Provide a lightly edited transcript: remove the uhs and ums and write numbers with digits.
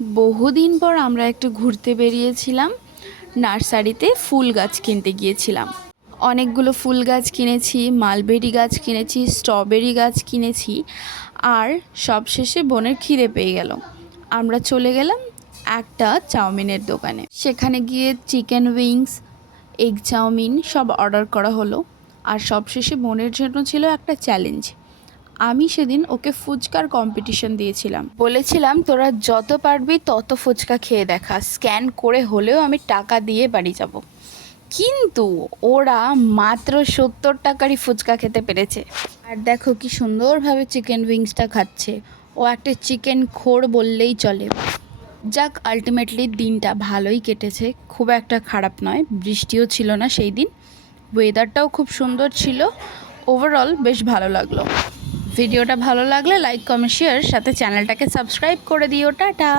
বহুদিন পর আমরা একটু ঘুরতে বেরিয়েছিলাম। নার্সারিতে ফুল গাছ কিনতে গিয়েছিলাম। অনেকগুলো ফুল গাছ কিনেছি, মালবেরি গাছ কিনেছি, স্ট্রবেরি গাছ কিনেছি। আর সবশেষে বোনের খিদে পেয়ে গেল। আমরা চলে গেলাম একটা চাউমিনের দোকানে। সেখানে গিয়ে চিকেন উইংস, এগ চাউমিন সব অর্ডার করা হলো। আর সবশেষে বোনের জন্য ছিল একটা চ্যালেঞ্জ। আমি সেদিন ওকে ফুচকার কম্পিটিশন দিয়েছিলাম, বলেছিলাম তোরা যত পারবি তত ফুচকা খেয়ে দেখা, স্ক্যান করে হলেও আমি টাকা দিয়ে বাড়ি যাব। কিন্তু ওরা মাত্র 70 টাকারই ফুচকা খেতে পেরেছে। আর দেখো কি সুন্দরভাবে চিকেন উইংসটা খাচ্ছে। ও একটা চিকেন খোর বললেই চলে। যাক, আলটিমেটলি দিনটা ভালোই কেটেছে, খুব একটা খারাপ নয়। বৃষ্টিও ছিল না সেই দিন, ওয়েদারটাও খুব সুন্দর ছিল। ওভারঅল বেশ ভালো লাগলো। ভিডিওটা ভালো লাগলে লাইক, কমেন্ট, শেয়ার, সাথে চ্যানেলটাকে সাবস্ক্রাইব করে দিও। টাটা।